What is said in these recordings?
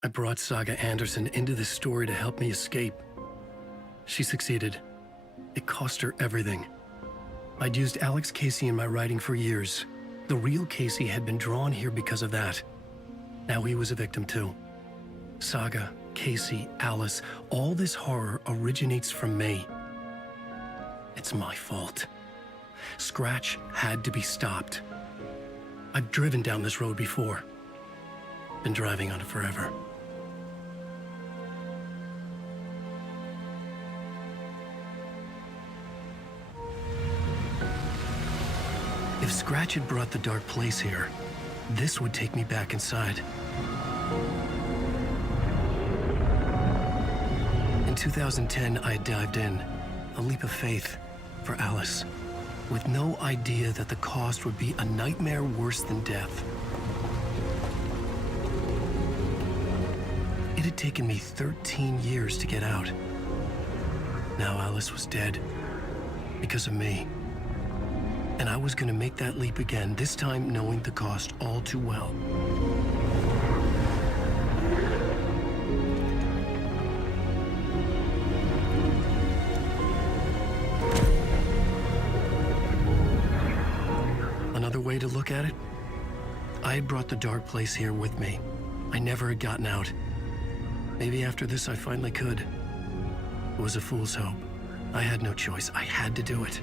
I brought Sagу Andерson into this story to help me escape. She succeeded. It cost her everything. I'd used Alex Casey in my writing for years. The real Casey had been drawn here because of that. Now he was a victim too. Saga, Casey, Alice, all this horror originates from me. It's my fault. Scratch had to be stopped. I've driven down this road before. Been driving on it forever. If Scratch had brought the dark place here, this would take me back inside. In 2010, I dived in, a leap of faith for Alice, with no idea that the cost would be a nightmare worse than death. It had taken me 13 years to get out. Now Alice was dead, because of me. And I was gonna make that leap again, this time knowing the cost all too well. Another way to look at it, I had brought the dark place here with me. I never had gotten out. Maybe after this I finally could. It was a fool's hope. I had no choice. I had to do it.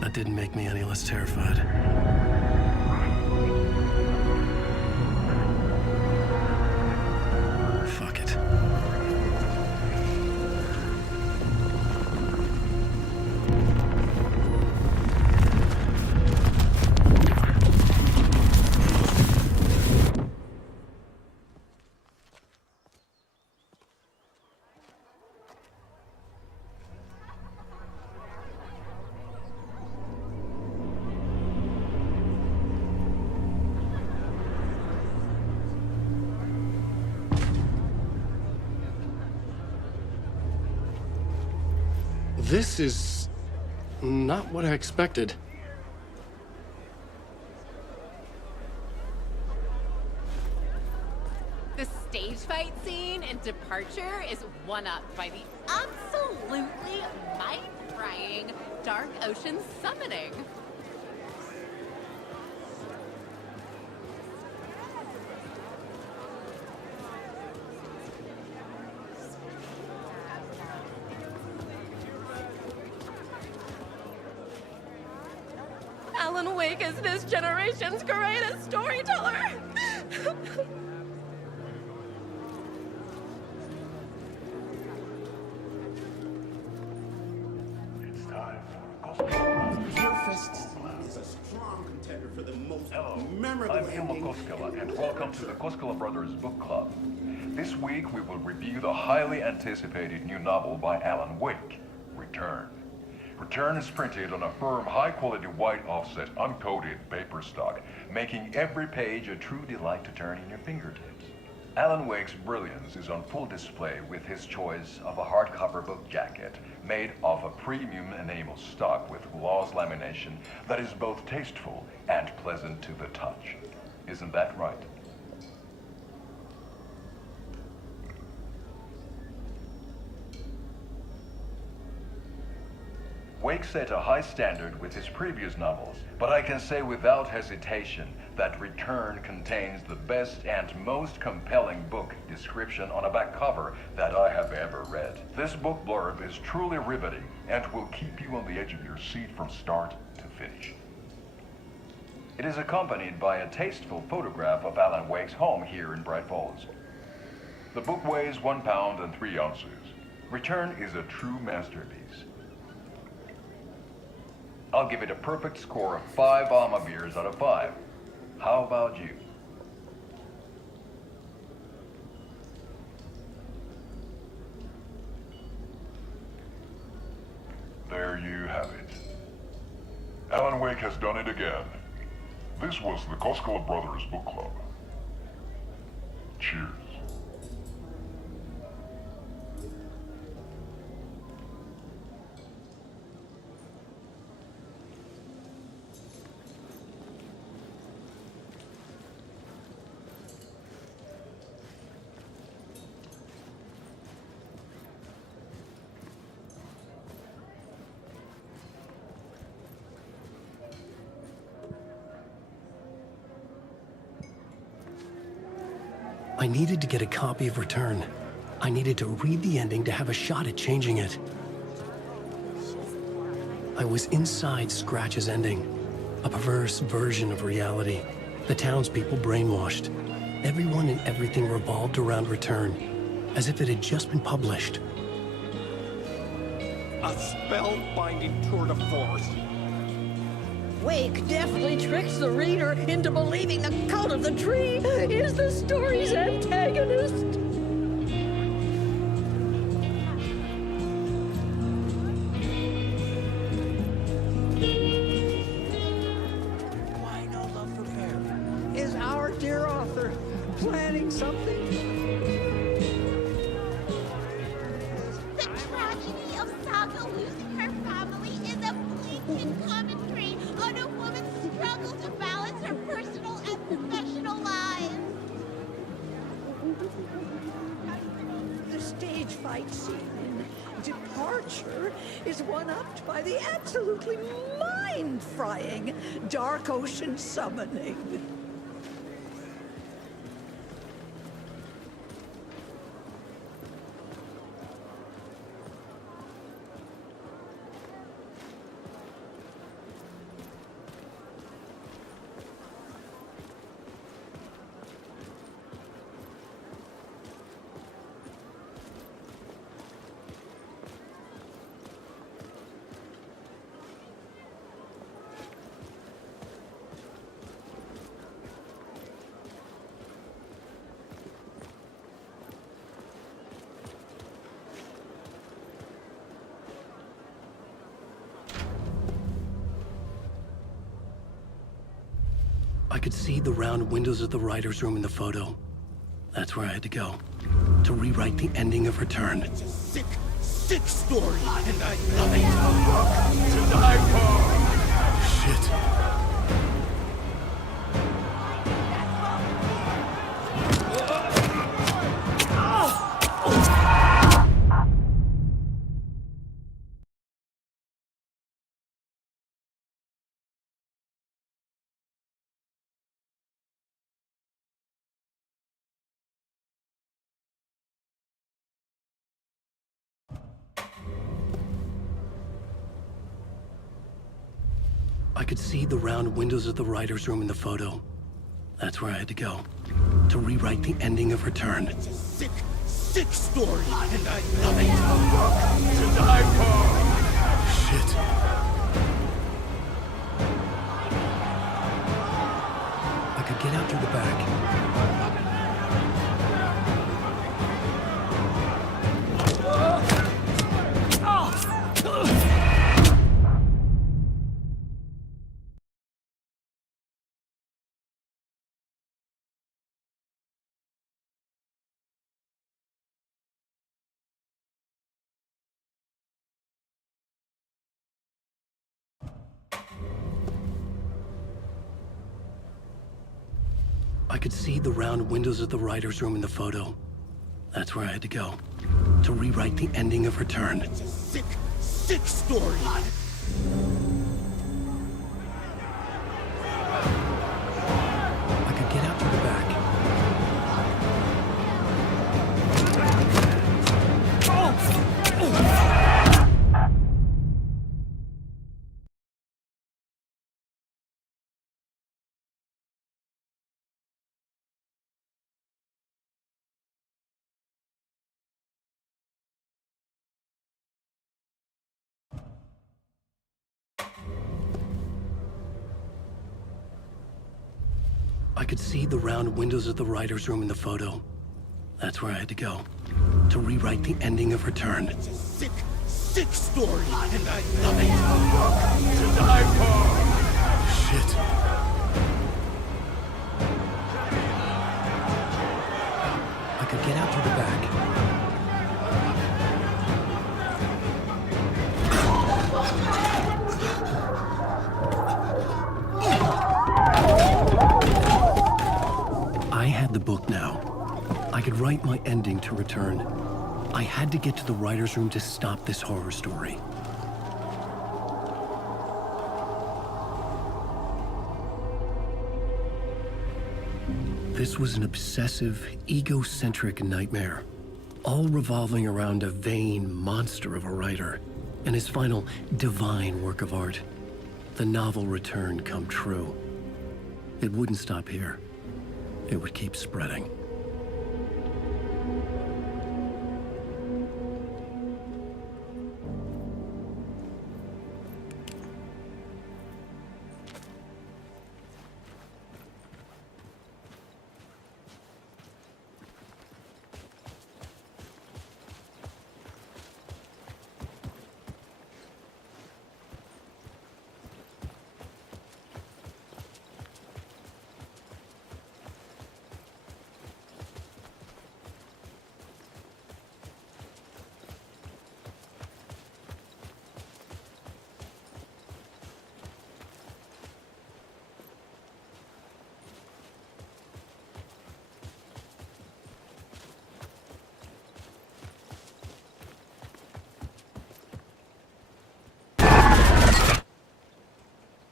That didn't make me any less terrified. Fuck it. This is not what I expected. The stage fight scene in Departure is one-upped by the absolutely mind-frying Dark Ocean summoning. Allan Weyk is this generation's greatest storyteller! It's time for is a strong contender for the most memorable I'm Ilmo Koskela, and welcome to the Koskela Brothers Book Club. This week we will review the highly anticipated new novel by Allan Weyk, Return. Return is printed on a firm, high-quality white offset, uncoated paper stock, making every page a true delight to turn in your fingertips. Allan Weyk's brilliance is on full display with his choice of a hardcover book jacket made of a premium enamel stock with gloss lamination that is both tasteful and pleasant to the touch. Isn't that right? Weyk set a high standard with his previous novels, but I can say without hesitation that Return contains the best and most compelling book description on a back cover that I have ever read. This book blurb is truly riveting and will keep you on the edge of your seat from start to finish. It is accompanied by a tasteful photograph of Allan Weyk's home here in Brайт Фоллс. The book weighs 1 pound and 3 ounces. Return is a true masterpiece. I'll give it a perfect score of 5 Alma beers out of 5. How about you? There you have it. Allan Weyk has done it again. This was the Koskela Brothers Book Club. Cheers. I needed to get a copy of Return. I needed to read the ending to have a shot at changing it. I was inside Scratch's ending, a perverse version of reality. The townspeople brainwashed. Everyone and everything revolved around Return, as if it had just been published. A spellbinding tour de force. Wake definitely tricks the reader into believing the cult of the tree is the story's antagonist. Why no love for Perry? Is our dear author planning something? The tragedy of Saga losing her family is a blatant commentary on a woman's struggle to balance her personal and professional lives. The stage fight scene in Departure is one-upped by the absolutely mind-frying Dark Ocean summoning. I could see the round windows of the writer's room in the photo. That's where I had to go, to rewrite the ending of Return. It's a sick, sick story, and I love it. To die for. Shit. I could see the round windows of the writer's room in the photo. That's where I had to go, to rewrite the ending of Return. It's a sick, sick story, and I love it. To die for. Shit. I could get out through the back. I could see the round windows of the writer's room in the photo. That's where I had to go, to rewrite the ending of Return. It's a sick, sick story. I could get out through the back. I could see the round windows of the writer's room in the photo. That's where I had to go, to rewrite the ending of Return. It's a sick, sick story, and I love it. To die for. Shit. I could get out through the back. I had the book now. I could write my ending to Return. I had to get to the writer's room to stop this horror story. this was an obsessive, egocentric nightmare, all revolving around a vain monster of a writer and his final divine work of art, the novel Return, come true. It wouldn't stop here. It would keep spreading.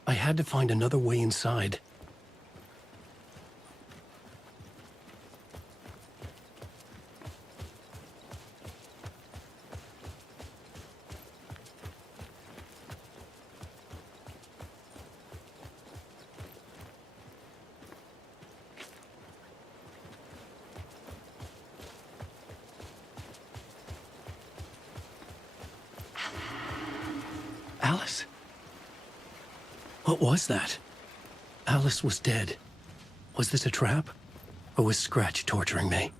I had to find another way inside. Alice? What was that? Alice was dead. Was this a trap? Or was Scratch torturing me?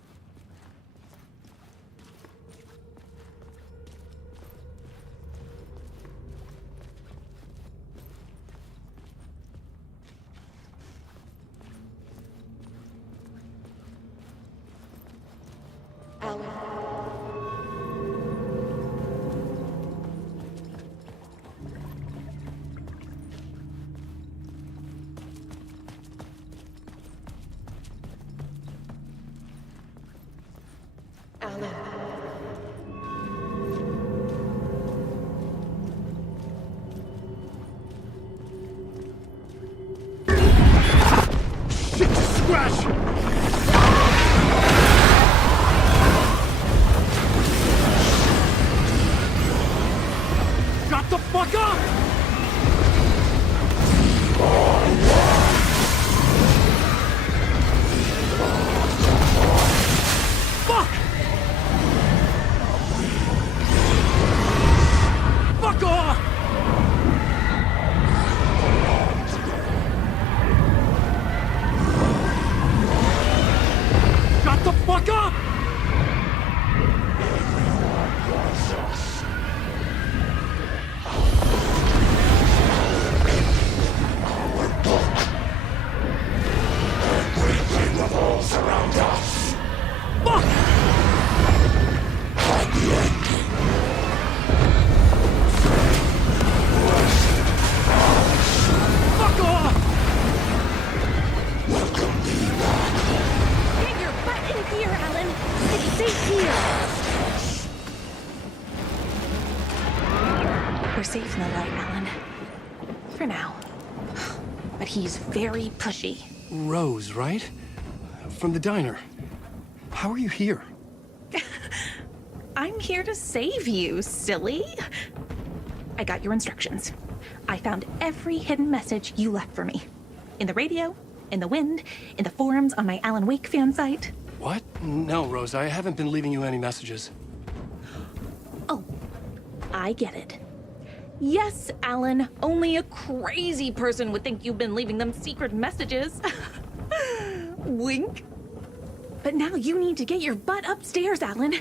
Very pushy. Rose, right? From the diner. How are you here? I'm here to save you, silly. I got your instructions. I found every hidden message you left for me. In the radio, in the wind, in the forums on my Alan Weyk fan site. What? No, Rose, I haven't been leaving you any messages. Oh, I get it. Yes, Alan, only a crazy person would think you've been leaving them secret messages. Wink. But now you need to get your butt upstairs, Alan.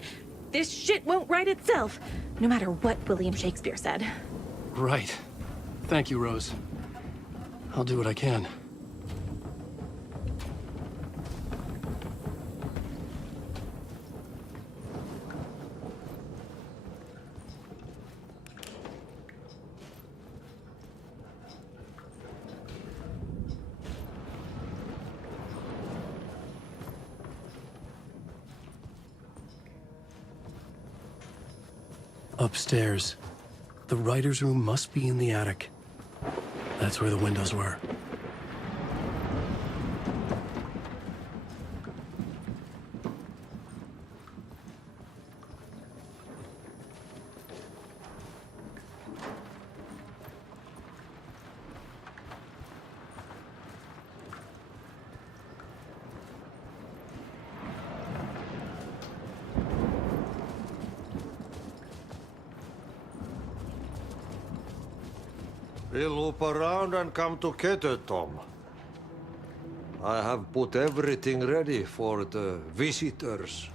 This shit won't right itself, no matter what William Shakespeare said. Right. Thank you, Rose. I'll do what I can. Upstairs. The writer's room must be in the attic. That's where the windows were. We'll loop around and come together, Tom. I have put everything ready for the visitors.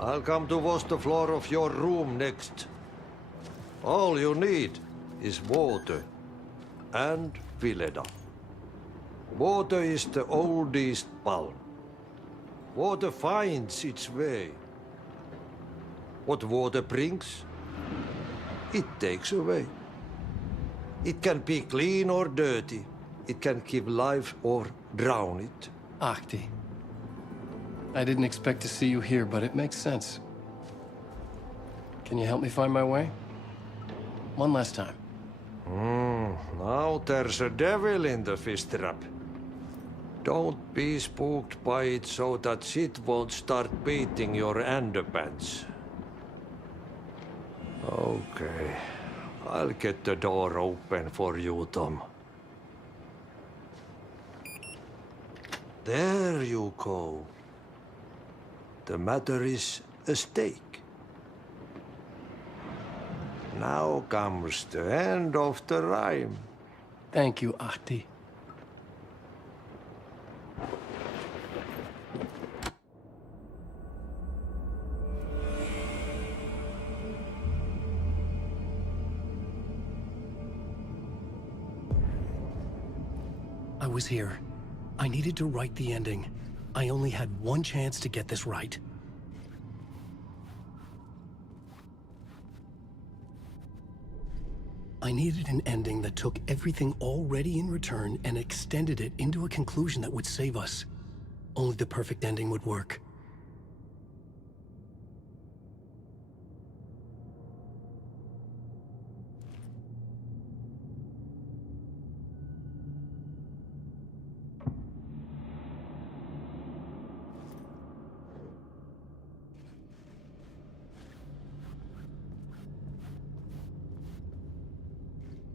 I'll come to wash the floor of your room next. All you need is water and Vileda. Water is the oldest palm. Water finds its way. What water brings, it takes away. It can be clean or dirty. It can give life or drown it. Ahti. I didn't expect to see you here, but it makes sense. Can you help me find my way? One last time. Now there's a devil in the fish trap. Don't be spooked by it so that shit won't start beating your underpants. Okay. I'll get the door open for you, Tom. There you go. The matter is a stake. Now comes the end of the rhyme. Thank you, Ahti. I was here. I needed to write the ending. I only had one chance to get this right. I needed an ending that took everything already in return and extended it into a conclusion that would save us. Only the perfect ending would work.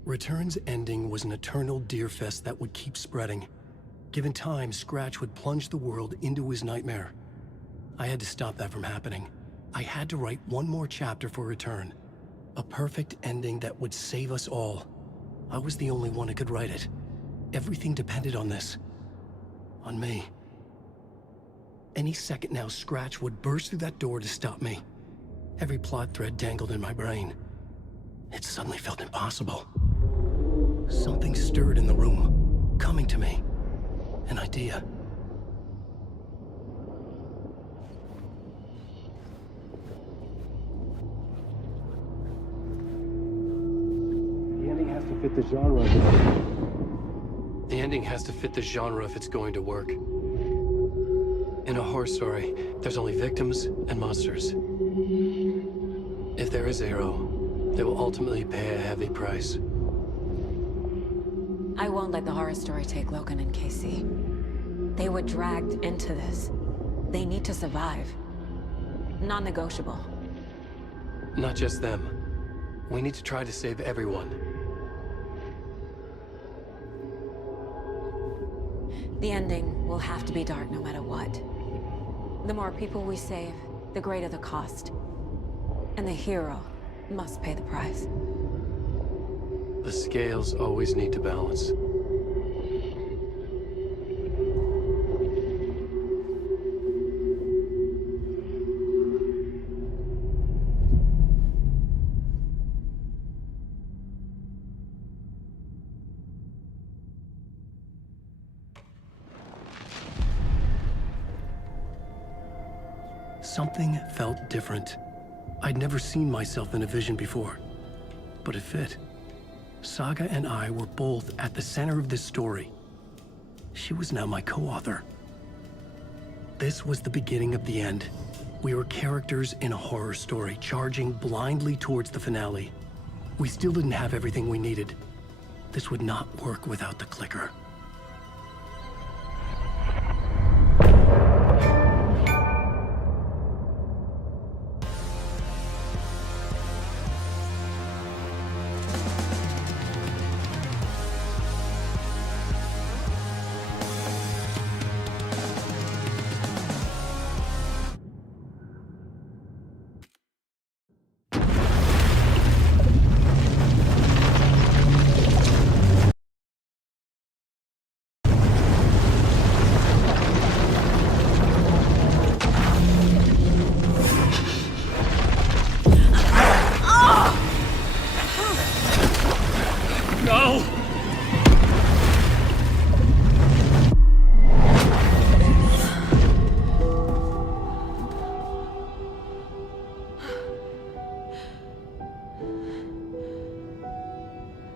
Return's ending was an eternal deerfest that would keep spreading. Given time, Scratch would plunge the world into his nightmare. I had to stop that from happening. I had to write one more chapter for Return. A perfect ending that would save us all. I was the only one who could write it. Everything depended on this. On me. Any second now, Scratch would burst through that door to stop me. Every plot thread dangled in my brain. It suddenly felt impossible. Something stirred in the room, coming to me. An idea. The ending has to fit the genre. The ending has to fit the genre if it's going to work. In a horror story, there's only victims and monsters. If there is a hero, they will ultimately pay a heavy price. I won't let the horror story take Logan and Casey. They were dragged into this. They need to survive. Non-negotiable. Not just them. We need to try to save everyone. The ending will have to be dark no matter what. The more people we save, the greater the cost. And the hero must pay the price. The scales always need to balance. Something felt different. I'd never seen myself in a vision before, but it fit. Saga and I were both at the center of this story. She was now my co-author. This was the beginning of the end. We were characters in a horror story, charging blindly towards the finale. We still didn't have everything we needed. This would not work without the clicker.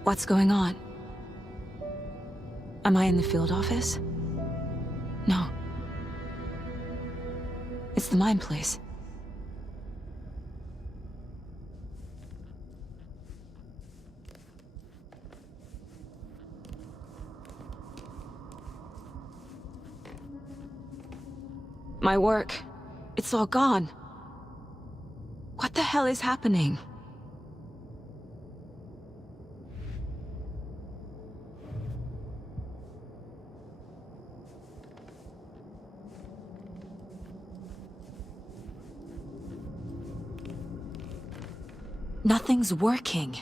What's going on? Am I in the field office? No. It's the mine place. My work. It's all gone. What the hell is happening? Nothing's working.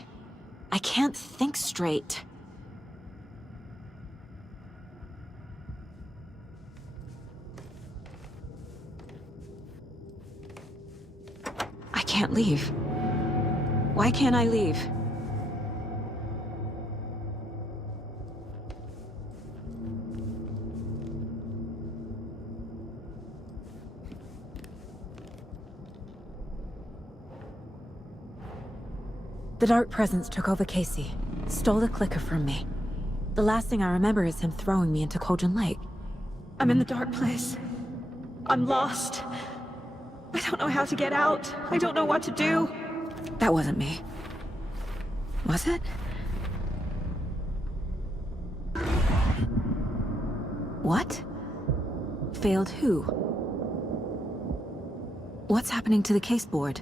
I can't think straight. I can't leave. Why can't I leave? The Dark Presence took over Casey, stole the clicker from me. The last thing I remember is him throwing me into Cauldron Lake. I'm in the dark place. I'm lost. I don't know how to get out. I don't know what to do. That wasn't me. Was it? What? Failed who? What's happening to the case board?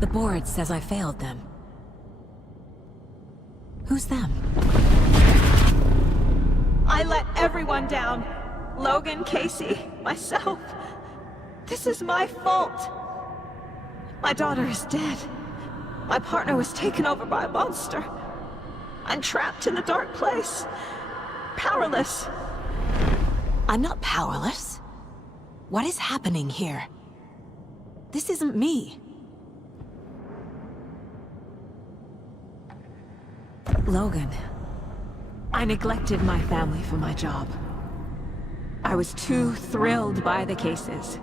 The board says I failed them. Who's them? I let everyone down. Logan, Casey, myself. This is my fault. My daughter is dead. My partner was taken over by a monster. I'm trapped in the dark place. Powerless. I'm not powerless. What is happening here? This isn't me. Logan. I neglected my family for my job. I was too thrilled by the cases,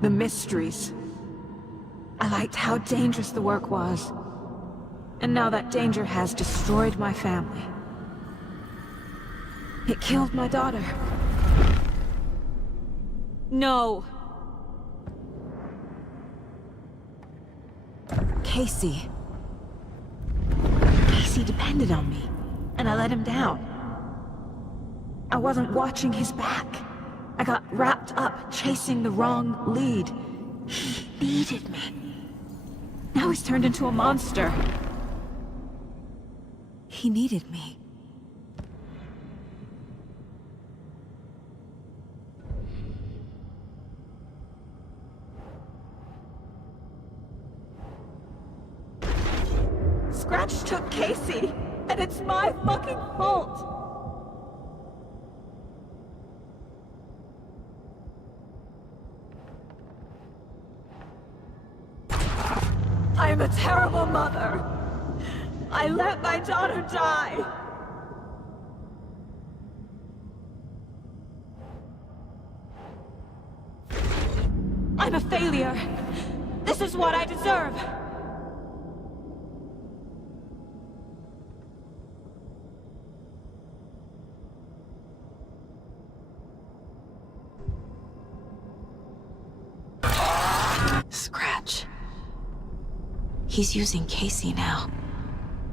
the mysteries. I liked how dangerous the work was. And now that danger has destroyed my family. It killed my daughter. No. Casey. Casey depended on me, and I let him down. I wasn't watching his back. I got wrapped up chasing the wrong lead. He needed me. Now he's turned into a monster. He needed me. Scratch took Casey, and it's my fucking fault. I am a terrible mother. I let my daughter die. I'm a failure. This is what I deserve. Scratch. He's using Casey now.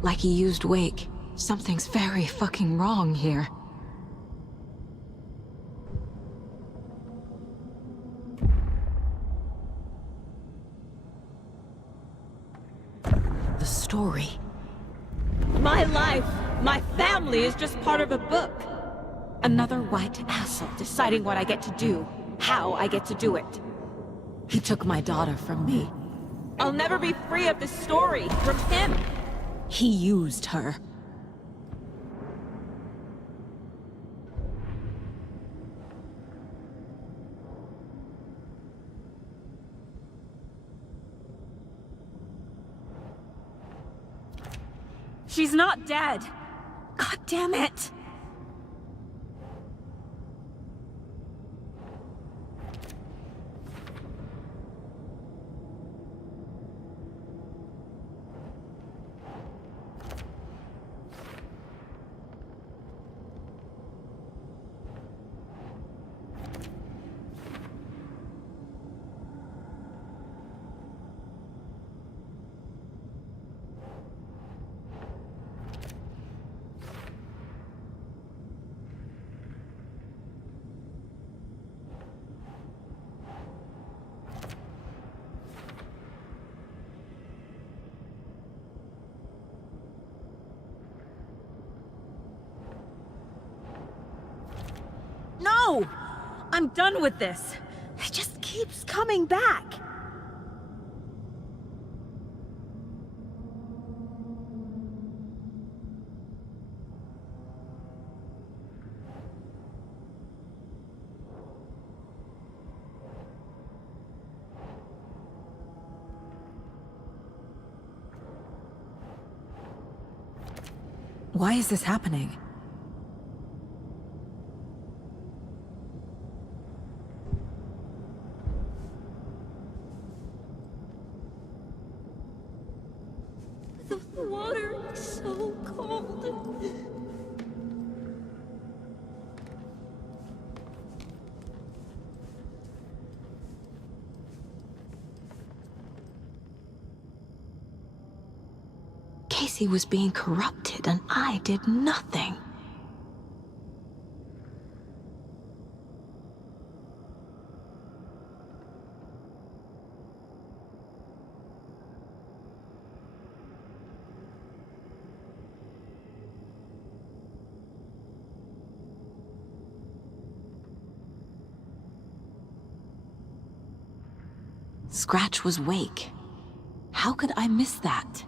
Like he used Wake. Something's very fucking wrong here. The story. My life, my family is just part of a book. Another white asshole deciding what I get to do, how I get to do it. He took my daughter from me. I'll never be free of this story from him. He used her. She's not dead. God damn it. No! I'm done with this. It just keeps coming back. Why is this happening? The water is so cold. Casey was being corrupted and I did nothing. Scratch was Wake. How could I miss that?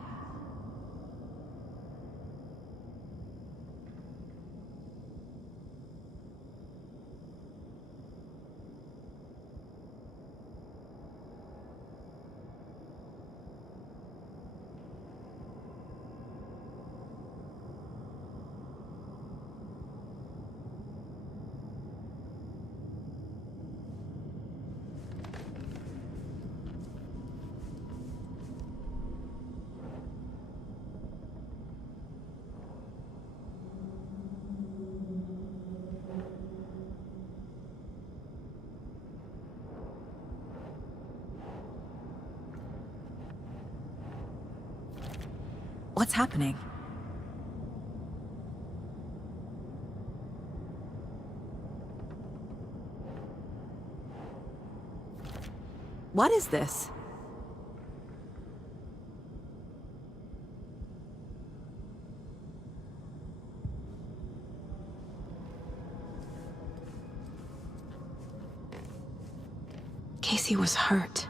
What's happening? What is this? Casey was hurt.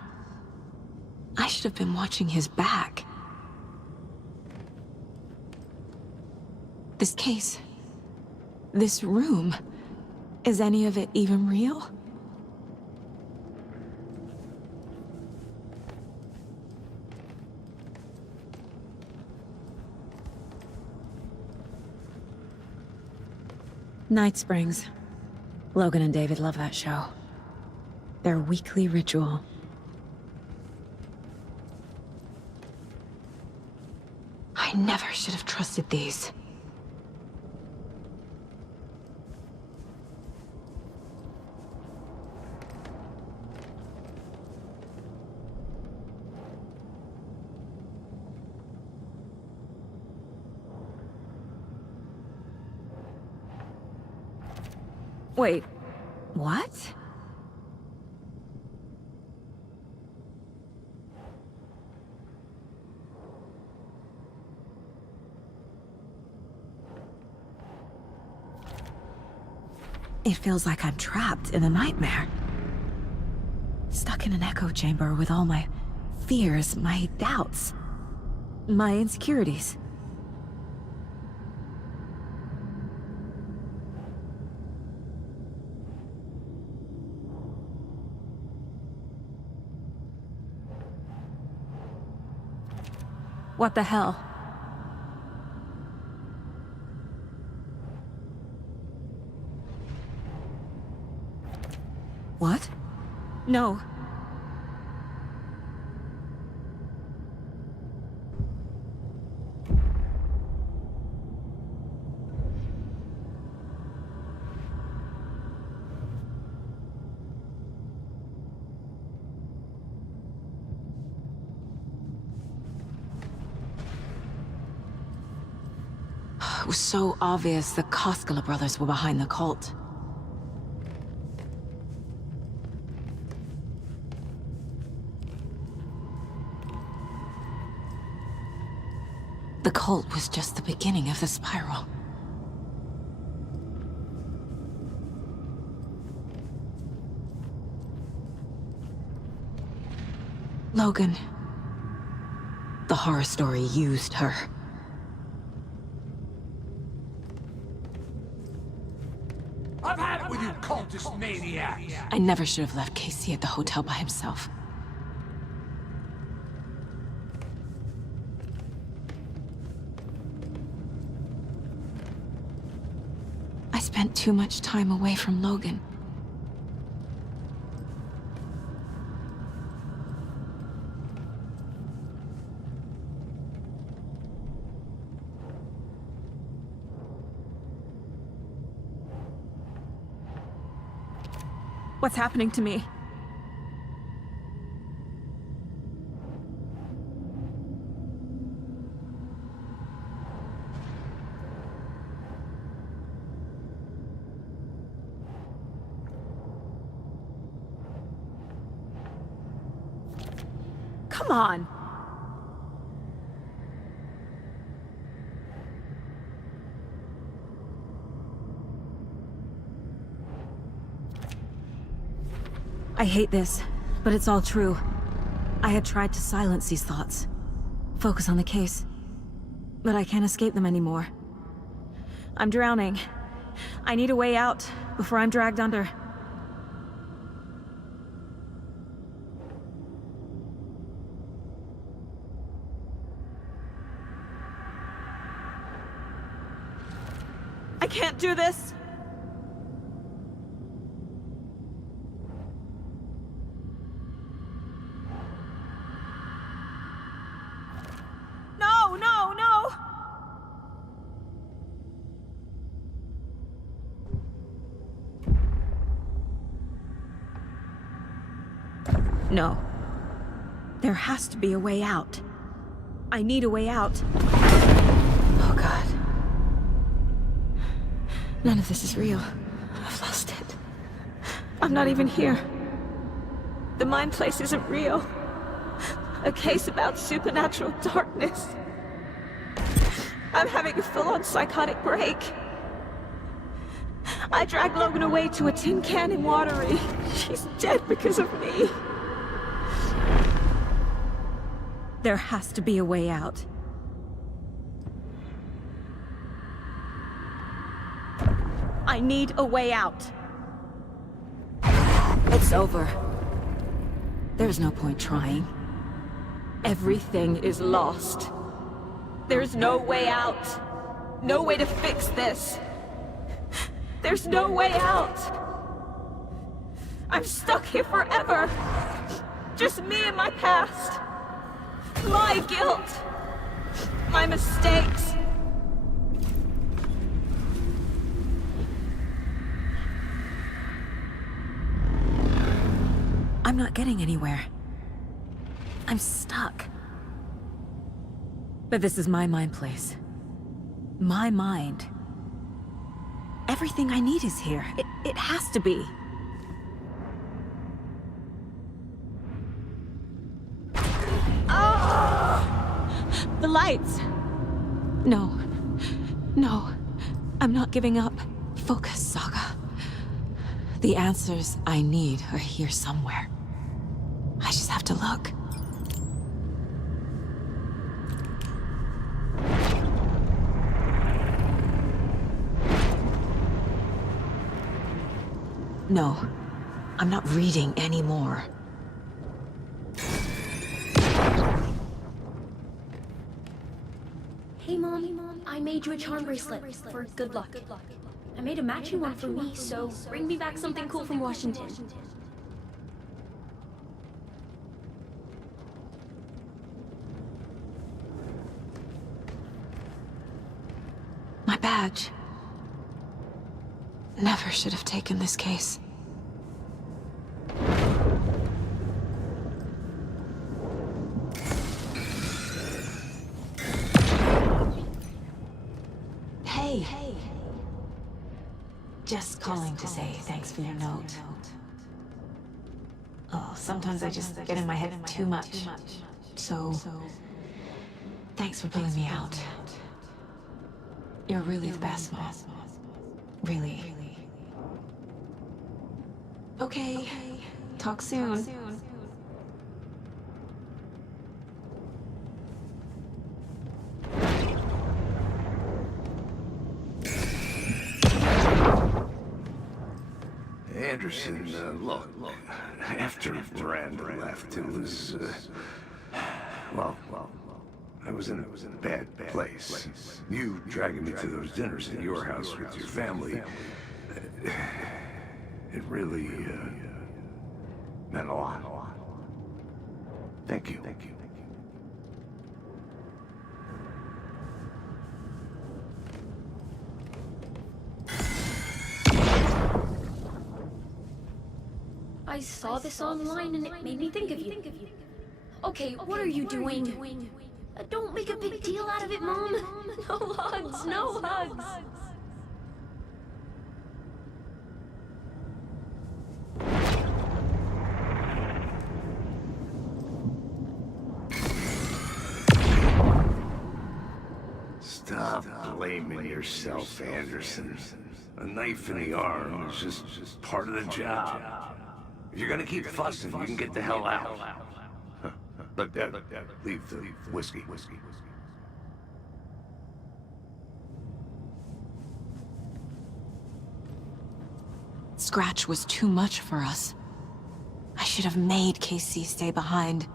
I should have been watching his back. This case, this room, is any of it even real? Night Springs. Logan and David love that show. Their weekly ritual. I never should have trusted these. Wait, what? It feels like I'm trapped in a nightmare. stuck in an echo chamber with all my fears, my doubts, my insecurities. What the hell? What? No. It was so obvious the Koskela brothers were behind the cult. The cult was just the beginning of the spiral. Logan. The horror story used her. I've had it with you cultist maniacs! I never should have left Casey at the hotel by himself. I spent too much time away from Logan. What's happening to me? Come on! I hate this, but it's all true. I had tried to silence these thoughts, focus on the case, but I can't escape them anymore. I'm drowning. I need a way out before I'm dragged under. I can't do this! No. There has to be a way out. I need a way out. Oh, God. None of this is real. I've lost it. I'm not even here. The mind place isn't real. A case about supernatural darkness. I'm having a full-on psychotic break. I dragged Logan away to a tin can in Watery. She's dead because of me. There has to be a way out. I need a way out. It's over. There's no point trying. Everything is lost. There's no way out. No way to fix this. There's no way out. I'm stuck here forever. Just me and my past. My guilt. My mistakes. I'm not getting anywhere. I'm stuck. But this is my mind place. My mind. Everything I need is here. It has to be. The lights! No. No. I'm not giving up. Focus, Saga. The answers I need are here somewhere. I just have to look. No, I'm not reading anymore. Hey Mom, I made you a charm bracelet for good luck. I made a matching one for me, so bring me back something cool from Washington. My badge. Never should have taken this case. Hey. Just calling to say thanks for your note. Oh, sometimes I just get in my head too much. So, thanks for pulling me out. You're really the best, Mom. Really. Okay. Talk soon. Anderson, look, after Miranda left, it was, well, I was in a bad place. You dragging me to those dinners at your house with your family, it really, meant a lot. Thank you. I saw this online and it made me think of you. Okay, what are you doing? Don't make a big deal out of it, Mom. No hugs, no hugs. Stop blaming yourself, Anderson. A knife in the arm is just part of the job. If you're gonna keep fussing, you can get the hell out. Look, leave the whiskey. Scratch was too much for us. I should have made KC stay behind.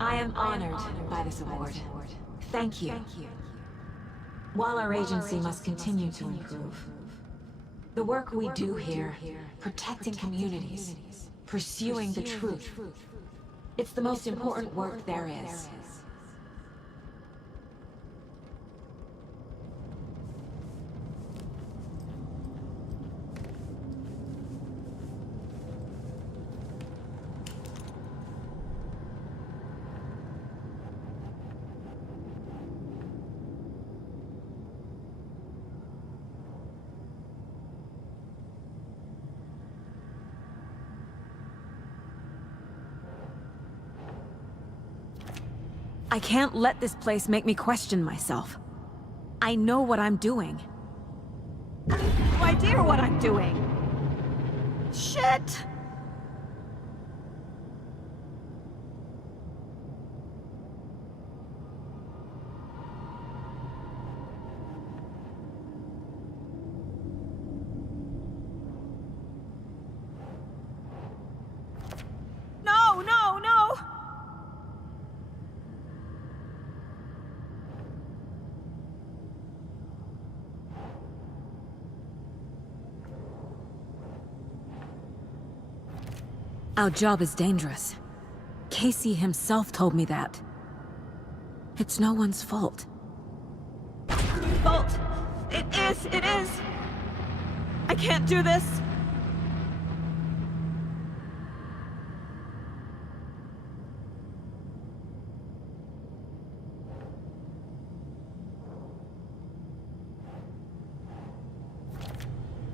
I am honored by this award. Thank you. While our agency must continue to improve, the work we do here, protecting communities, pursuing the truth, it's the most important work there is. I can't let this place make me question myself. I know what I'm doing. No idea what I'm doing. Shit! No! Our job is dangerous. Casey himself told me that. It's no one's fault. Fault! It is! I can't do this!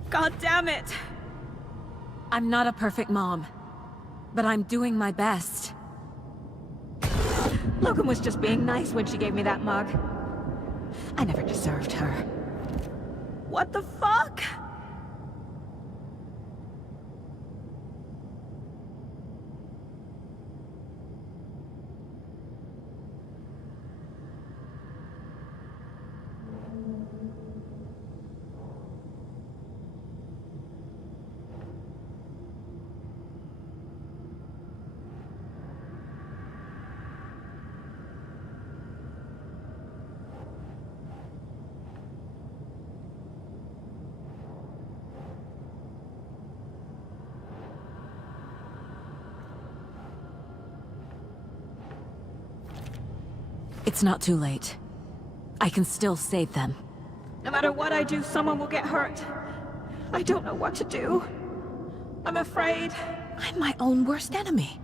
God damn it! I'm not a perfect mom. But I'm doing my best. Logan was just being nice when she gave me that mug. I never deserved her. What the fuck? It's not too late. I can still save them. No matter what I do, someone will get hurt. I don't know what to do. I'm afraid. I'm my own worst enemy.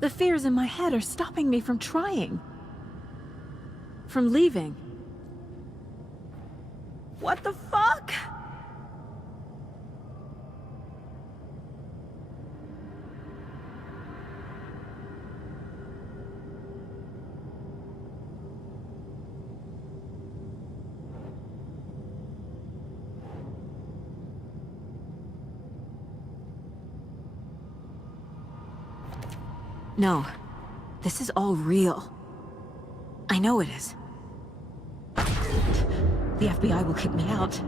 The fears in my head are stopping me from trying. From leaving. What the fuck? No. This is all real. I know it is. The FBI will kick me out.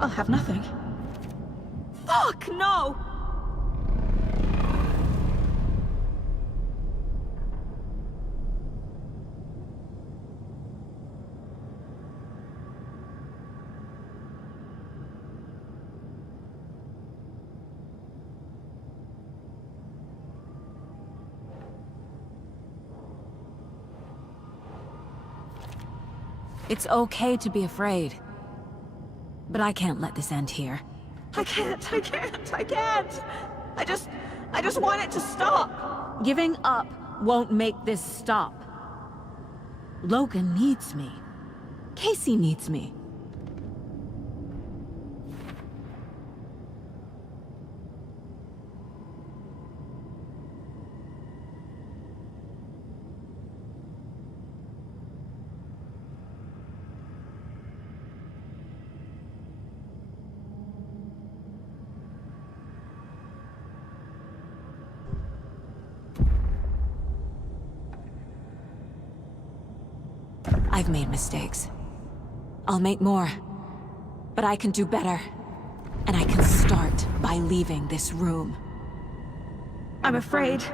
I'll have nothing. Fuck, no! It's okay to be afraid. But I can't let this end here. I can't. I just want it to stop. Giving up won't make this stop. Logan needs me. Casey needs me. I've made mistakes. I'll make more. But I can do better. And I can start by leaving this room. I'm afraid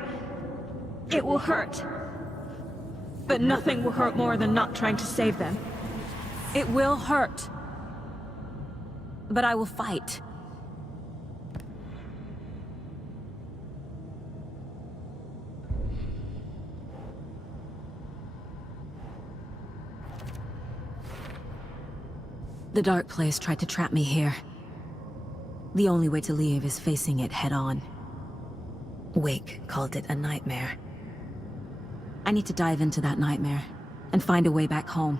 it will hurt. But nothing will hurt more than not trying to save them. It will hurt. But I will fight. The dark place tried to trap me here. The only way to leave is facing it head-on. Wake called it a nightmare. I need to dive into that nightmare and find a way back home.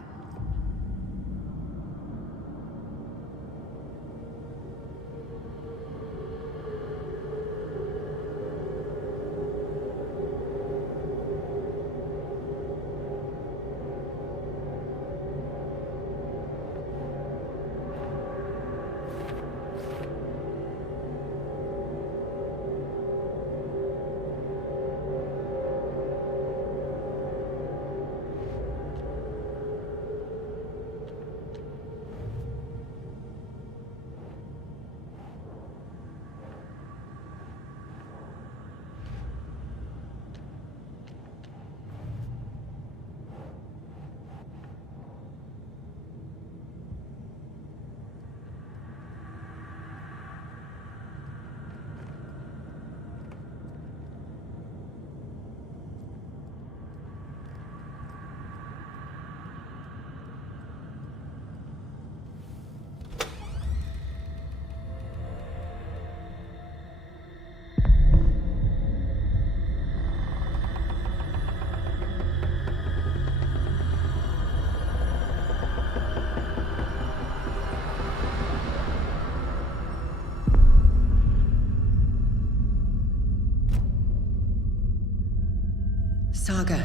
Saga,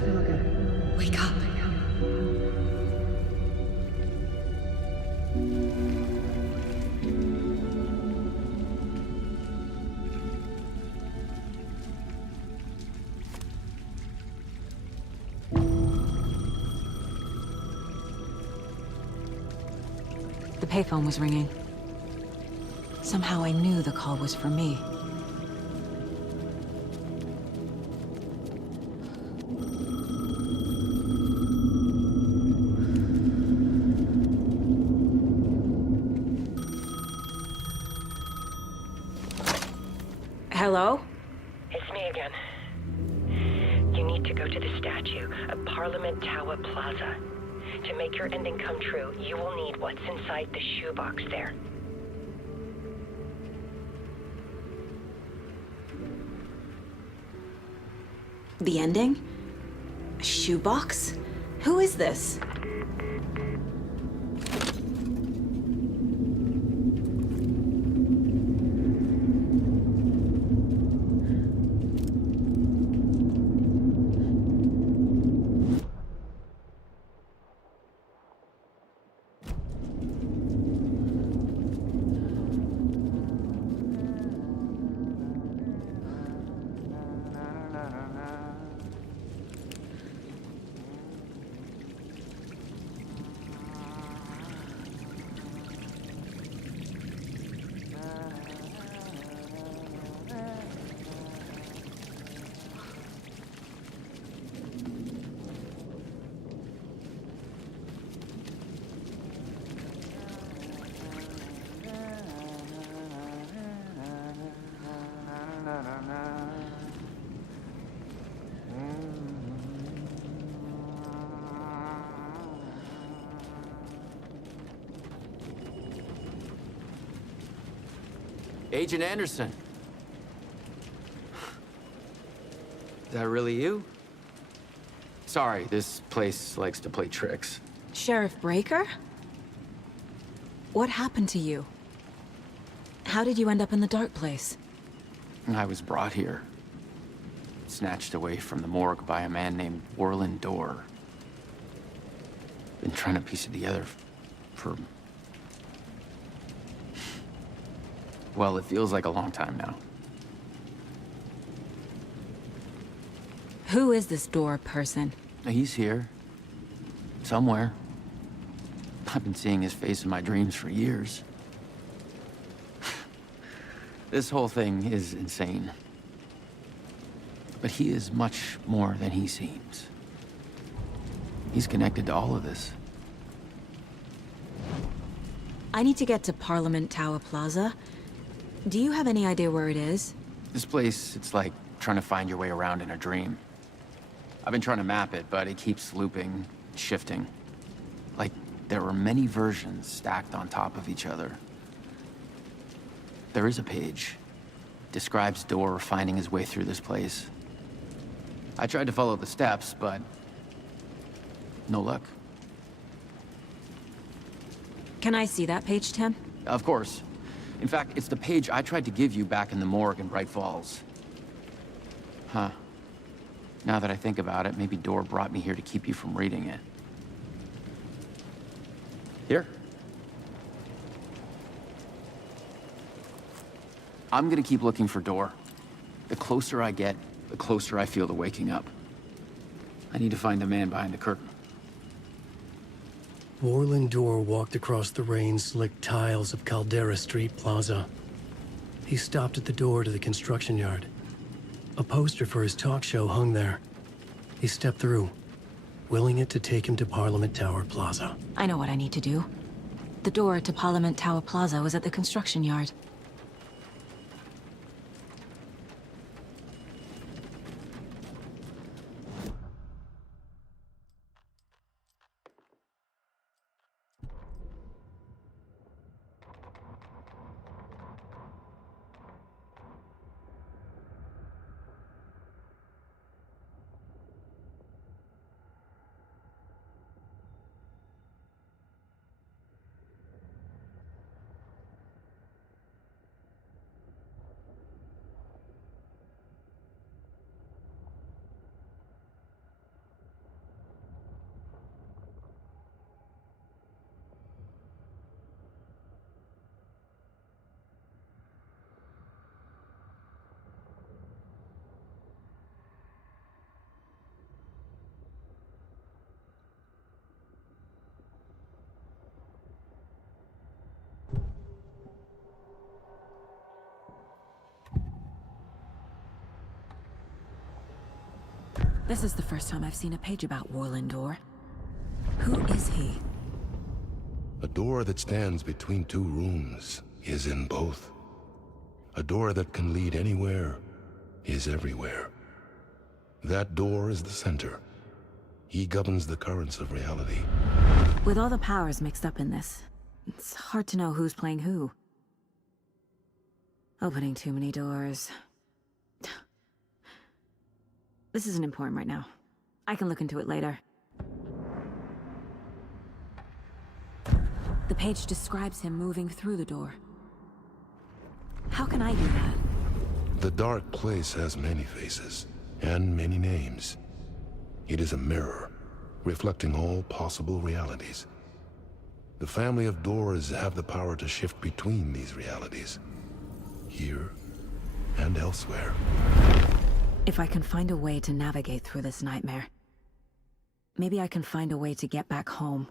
wake up. The payphone was ringing. Somehow I knew the call was for me. Hello? It's me again. You need to go to the statue at Parliament Tower Plaza. To make your ending come true, you will need what's inside the shoebox there. The ending? A shoebox? Who is this? Agent Anderson. Is that really you? Sorry, this place likes to play tricks. Sheriff Breaker? What happened to you? How did you end up in the dark place? I was brought here. Snatched away from the morgue by a man named Warland Dorr. Been trying to piece it together for... well, it feels like a long time now. Who is this Dorr person? He's here. Somewhere. I've been seeing his face in my dreams for years. This whole thing is insane. But he is much more than he seems. He's connected to all of this. I need to get to Parliament Tower Plaza. Do you have any idea where it is? This place, it's like trying to find your way around in a dream. I've been trying to map it, but it keeps looping, shifting. Like there were many versions stacked on top of each other. There is a page. Describes Dorr finding his way through this place. I tried to follow the steps, but no luck. Can I see that page, Tim? Of course. In fact, it's the page I tried to give you back in the morgue in Brайt Fоллс. Huh. Now that I think about it, maybe Dorr brought me here to keep you from reading it. Here. I'm gonna keep looking for Dorr. The closer I get, the closer I feel to waking up. I need to find the man behind the curtain. Warland Dorr walked across the rain-slicked tiles of Caldera Street Plaza. He stopped at the door to the construction yard. A poster for his talk show hung there. He stepped through, willing it to take him to Parliament Tower Plaza. I know what I need to do. The door to Parliament Tower Plaza was at the construction yard. This is the first time I've seen a page about Warlin Door. Who is he? A door that stands between two rooms is in both. A door that can lead anywhere is everywhere. That door is the center. He governs the currents of reality. With all the powers mixed up in this, it's hard to know who's playing who. Opening too many doors. This isn't important right now. I can look into it later. The page describes him moving through the door. How can I do that? The dark place has many faces, and many names. It is a mirror, reflecting all possible realities. The family of doors have the power to shift between these realities, here and elsewhere. If I can find a way to navigate through this nightmare, maybe I can find a way to get back home.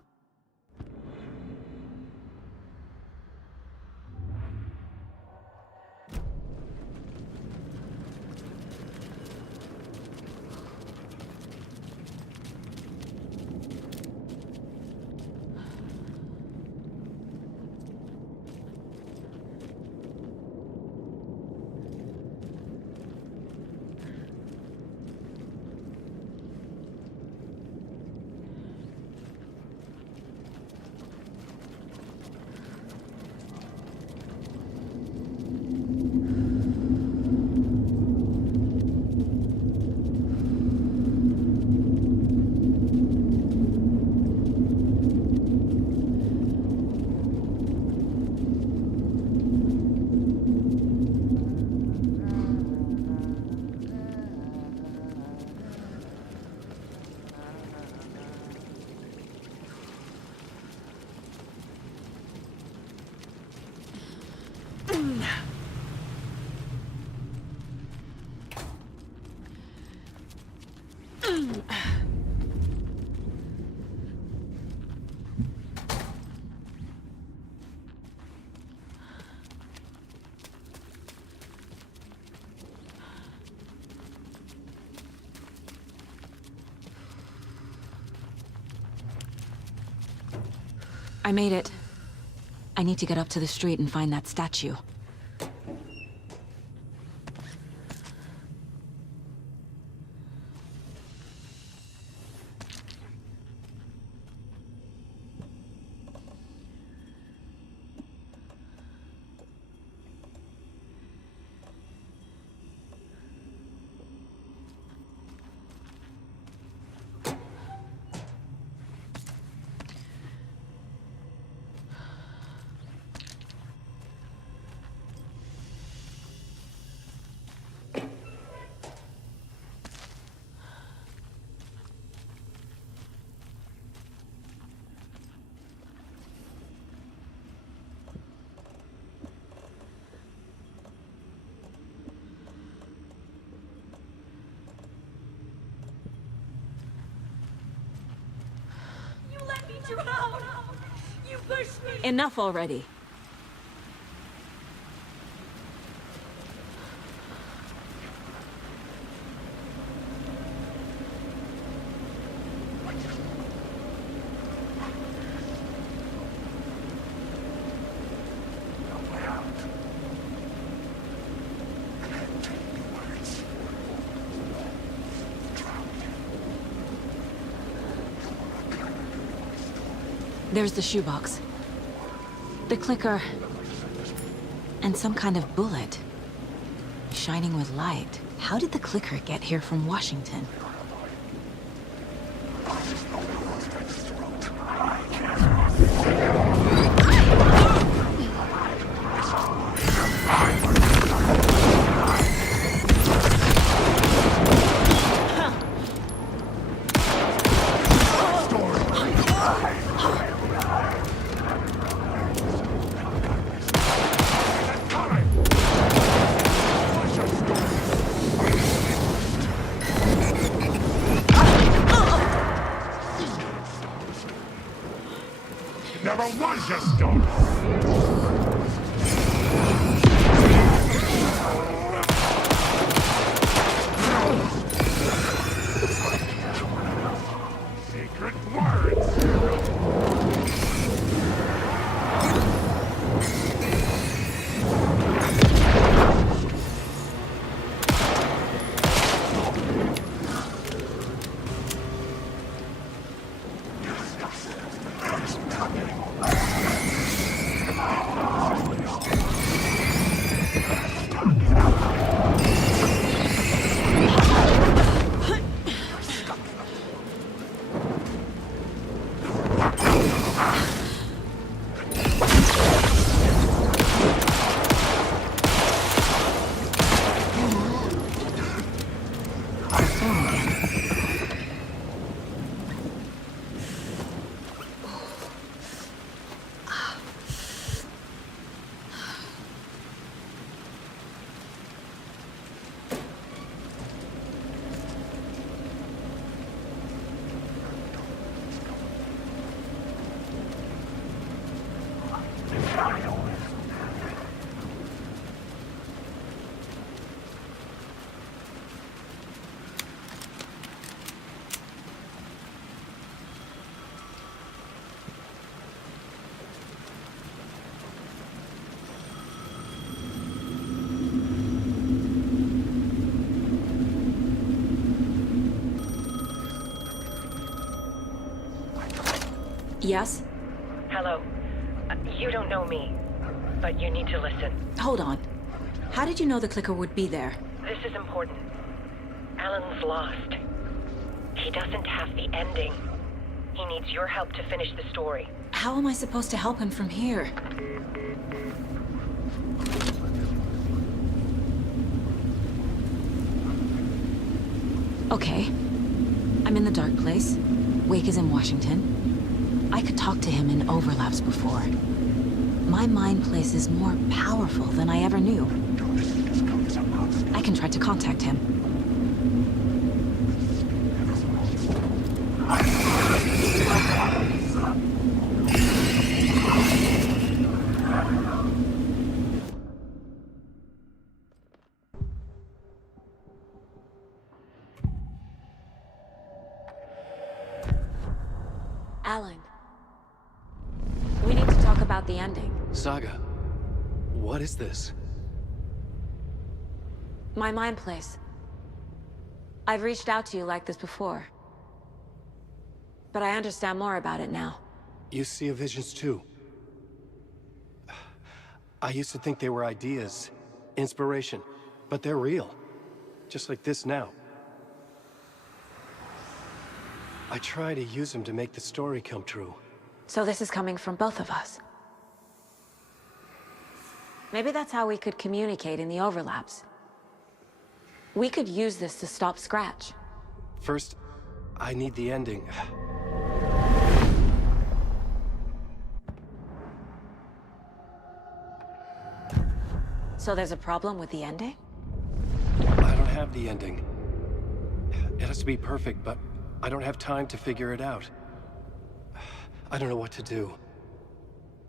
I made it. I need to get up to the street and find that statue. You pushed me! Enough already. There's the shoebox. The clicker. And some kind of bullet. Shining with light. How did the clicker get here from Washington? Never was a stone! Yes? Hello. You don't know me, but you need to listen. Hold on. How did you know the clicker would be there? This is important. Alan's lost. He doesn't have the ending. He needs your help to finish the story. How am I supposed to help him from here? Okay. I'm in the dark place. Wake is in Washington. I could talk to him in overlaps before. My mind place is more powerful than I ever knew. I can try to contact him. Alan, we need to talk about the ending. Saga, what is this? My mind place. I've reached out to you like this before. But I understand more about it now. You see visions too. I used to think they were ideas, inspiration, but they're real. Just like this now. I try to use them to make the story come true. So this is coming from both of us. Maybe that's how we could communicate in the overlaps. We could use this to stop Scratch. First, I need the ending. So there's a problem with the ending? I don't have the ending. It has to be perfect, but I don't have time to figure it out. I don't know what to do.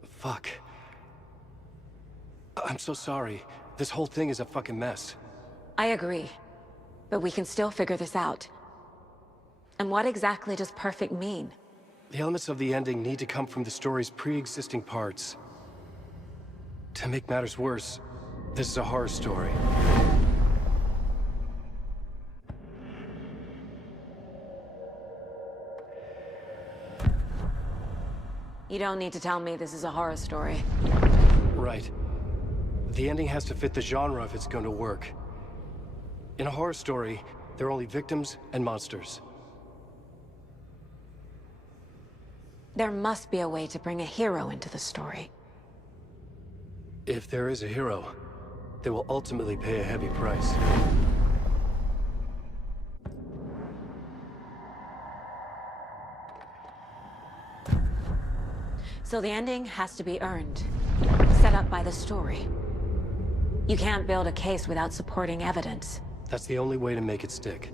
Fuck. I'm so sorry. This whole thing is a fucking mess. I agree. But we can still figure this out. And what exactly does perfect mean? The elements of the ending need to come from the story's pre-existing parts. To make matters worse, this is a horror story. You don't need to tell me this is a horror story. Right. The ending has to fit the genre if it's going to work. In a horror story, there are only victims and monsters. There must be a way to bring a hero into the story. If there is a hero, they will ultimately pay a heavy price. So the ending has to be earned, set up by the story. You can't build a case without supporting evidence. That's the only way to make it stick.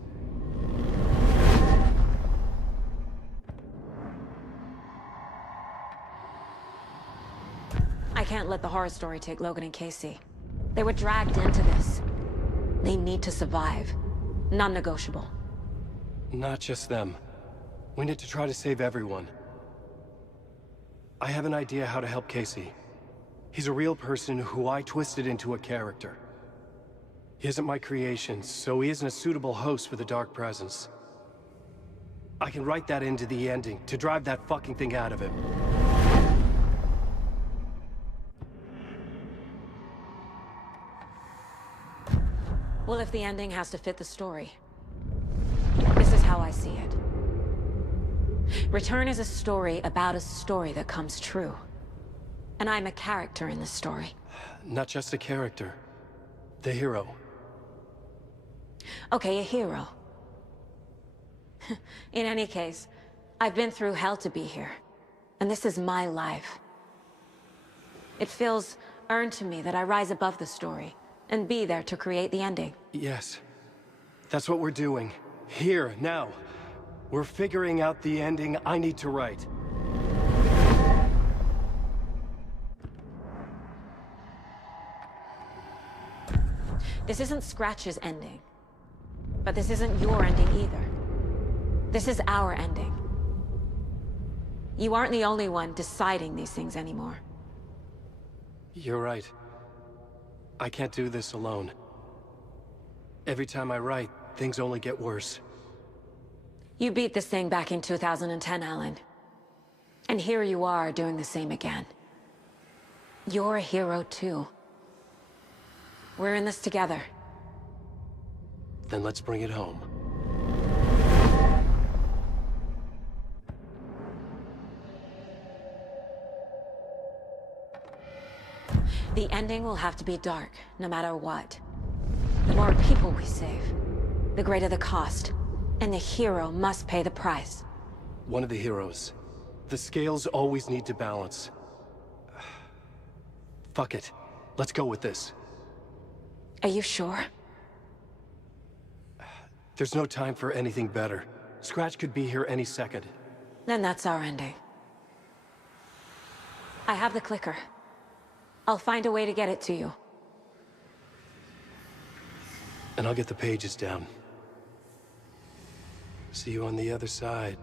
I can't let the horror story take Logan and Casey. They were dragged into this. They need to survive. Non-negotiable. Not just them. We need to try to save everyone. I have an idea how to help Casey. He's a real person who I twisted into a character. He isn't my creation, so he isn't a suitable host for the Dark Presence. I can write that into the ending to drive that fucking thing out of him. Well, if the ending has to fit the story, this is how I see it. Return is a story about a story that comes true. And I'm a character in this story. Not just a character. The hero. Okay, a hero. In any case, I've been through hell to be here. And this is my life. It feels earned to me that I rise above the story and be there to create the ending. Yes. That's what we're doing. Here, now. We're figuring out the ending I need to write. This isn't Scratch's ending. But this isn't your ending either. This is our ending. You aren't the only one deciding these things anymore. You're right. I can't do this alone. Every time I write, things only get worse. You beat this thing back in 2010, Alan. And here you are doing the same again. You're a hero too. We're in this together. Then let's bring it home. The ending will have to be dark, no matter what. The more people we save, the greater the cost. And the hero must pay the price. One of the heroes. The scales always need to balance. Fuck it. Let's go with this. Are you sure? There's no time for anything better. Scratch could be here any second. Then that's our ending. I have the clicker. I'll find a way to get it to you. And I'll get the pages down. See you on the other side.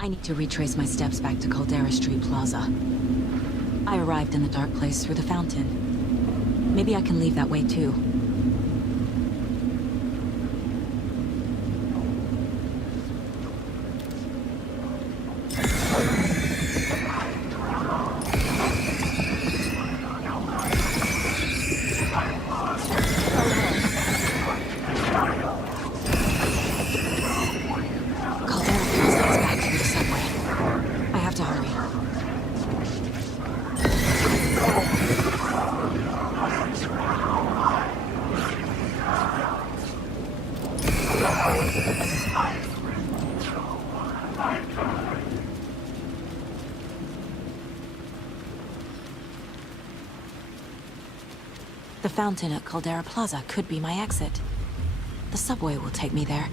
I need to retrace my steps back to Caldera Street Plaza. I arrived in the dark place through the fountain. Maybe I can leave that way too. The fountain at Caldera Plaza could be my exit. The subway will take me there.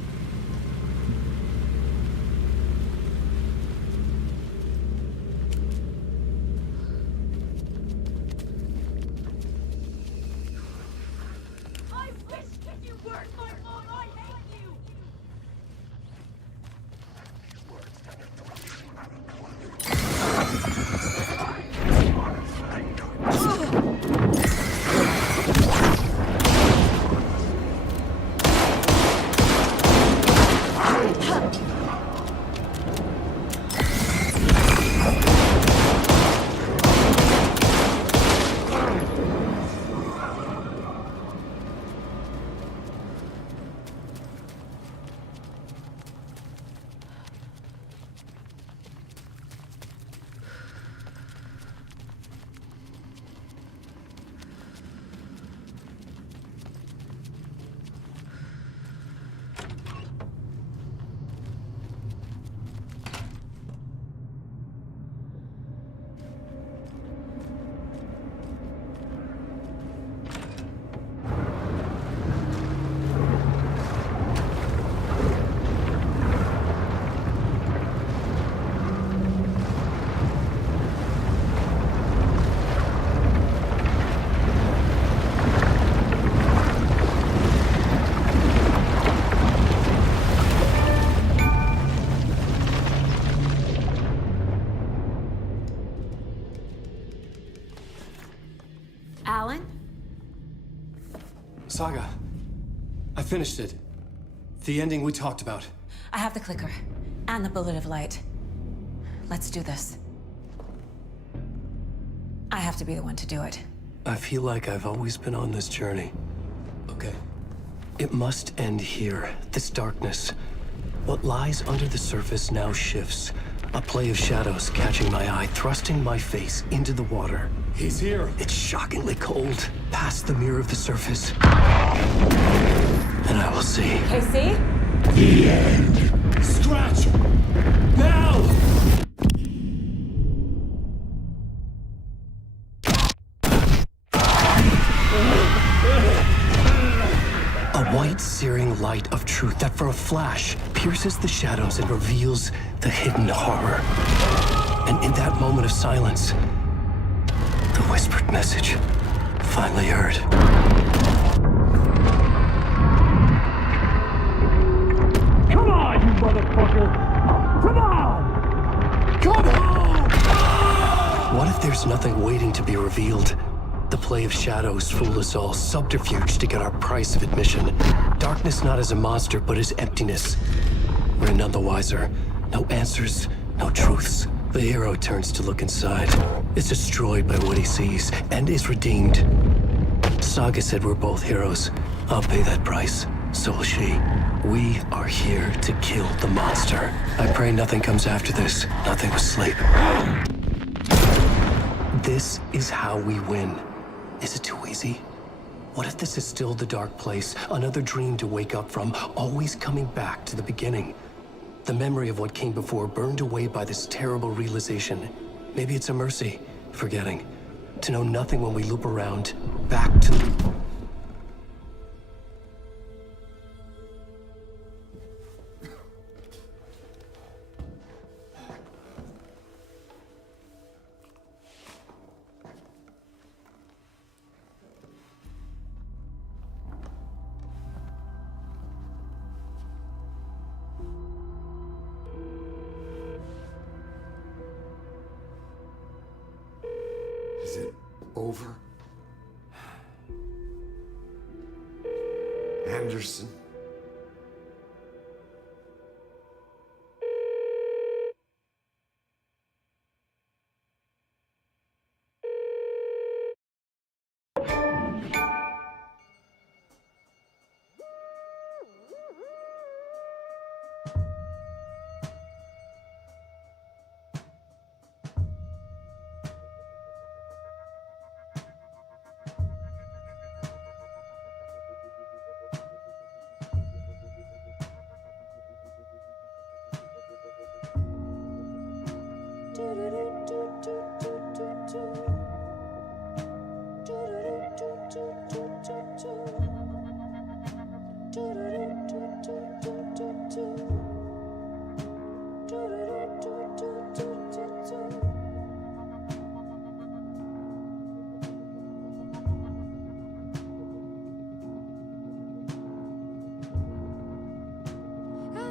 Alan? Saga. I finished it. The ending we talked about. I have the clicker. And the bullet of light. Let's do this. I have to be the one to do it. I feel like I've always been on this journey. Okay. It must end here, this darkness. What lies under the surface now shifts. A play of shadows catching my eye, thrusting my face into the water. He's here. It's shockingly cold, past the mirror of the surface. And I will see. Casey? The end. Scratch! Now! A white, searing light of truth that for a flash pierces the shadows and reveals the hidden horror. And in that moment of silence, the whispered message finally heard. Come on, you motherfucker! Come on! Come on! What if there's nothing waiting to be revealed? The play of shadows fool us all, subterfuge to get our price of admission. Darkness not as a monster, but as emptiness. We're none the wiser. No answers, no truths. The hero turns to look inside. Is destroyed by what he sees, and is redeemed. Saga said we're both heroes. I'll pay that price. So will she. We are here to kill the monster. I pray nothing comes after this. Nothing but sleep. This is how we win. Is it too easy? What if this is still the dark place? Another dream to wake up from, always coming back to the beginning. The memory of what came before burned away by this terrible realization. Maybe it's a mercy, forgetting. To know nothing when we loop around, back to... Is it over? Anderson?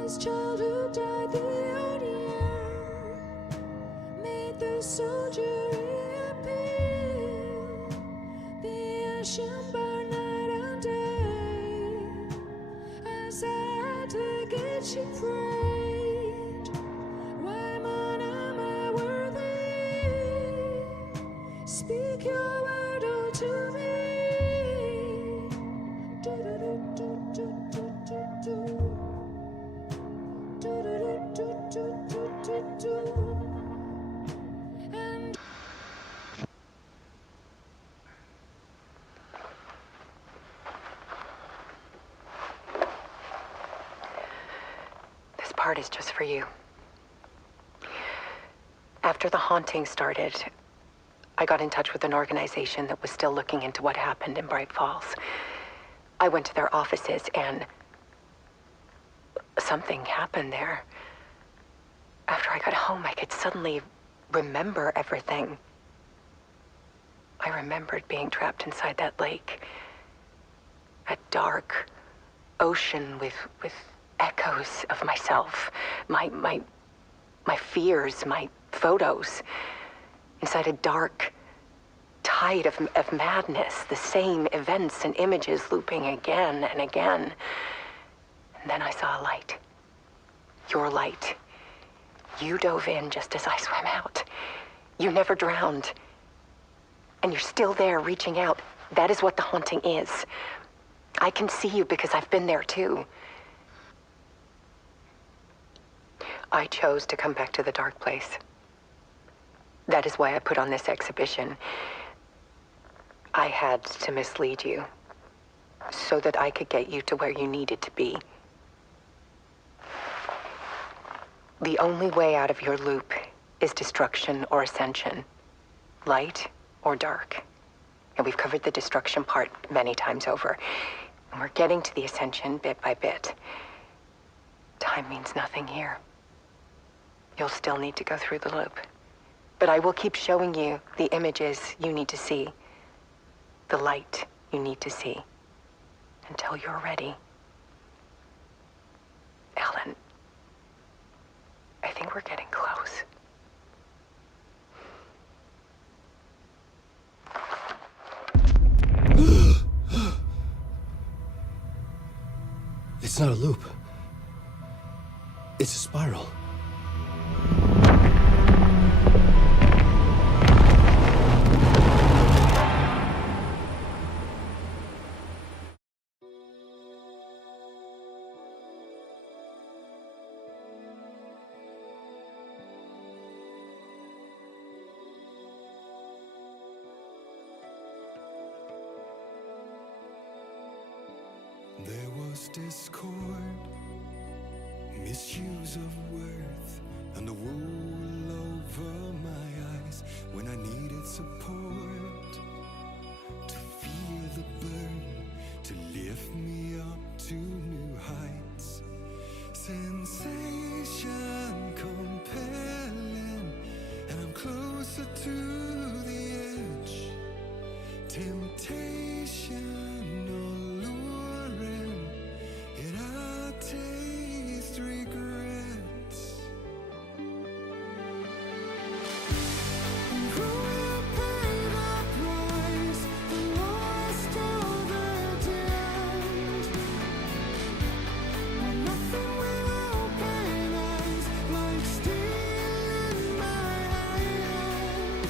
As childhood died, the ocean made the soldier reappear. The ocean burned night and day. As I had to get you prayed. Why, man, am I worthy? Speak your word all to me. This part is just for you. After the haunting started, I got in touch with an organization that was still looking into what happened in Braitt Falls. I went to their offices and something happened there. After I got home, I could suddenly remember everything. I remembered being trapped inside that lake. A dark ocean with echoes of myself, my fears, my photos. Inside a dark tide of madness, the same events and images looping again and again. And then I saw a light. Your light. You dove in just as I swam out. You never drowned. And you're still there reaching out. That is what the haunting is. I can see you because I've been there too. I chose to come back to the dark place. That is why I put on this exhibition. I had to mislead you so that I could get you to where you needed to be. The only way out of your loop is destruction or ascension, light or dark. And we've covered the destruction part many times over. And we're getting to the ascension bit by bit. Time means nothing here. You'll still need to go through the loop. But I will keep showing you the images you need to see, the light you need to see, until you're ready. Alan, I think we're getting close. It's not a loop. It's a spiral. There was discord, misuse of worth, and the wool over my eyes when I needed support. To feel the burn, to lift me up to new heights. Sensation compelling, and I'm closer to the edge. Temptation alluring, yet I taste regrets. And who will pay the price, the lost or the damned? When nothing will open eyes like steel in my hand.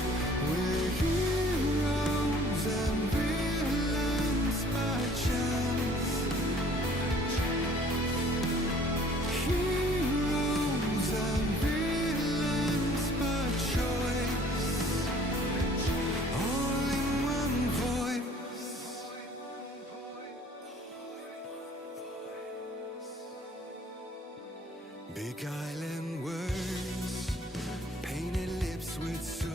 We're heroes and villains by chance. Heroes and villains by choice. All in one voice. Beguiling words, painted lips with soot,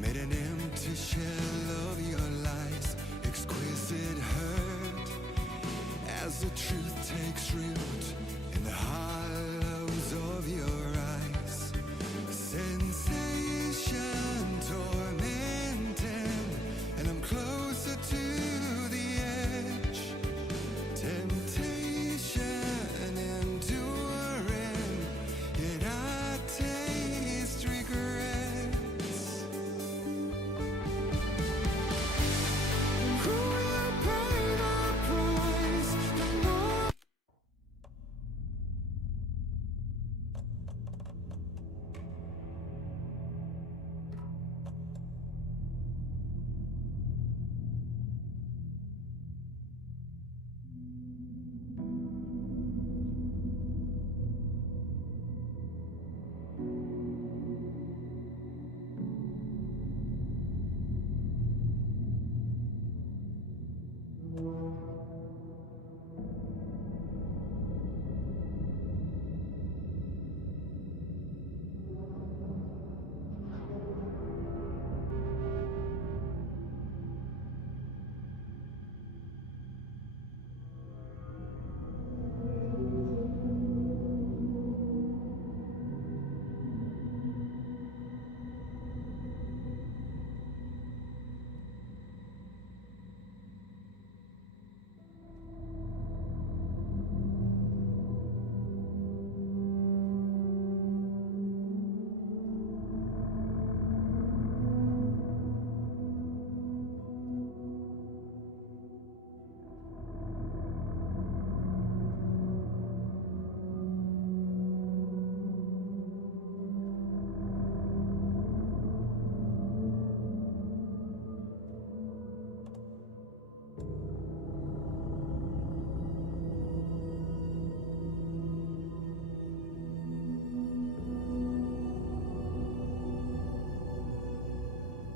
made an empty shell of your lies. Exquisite hurt as the truth takes root.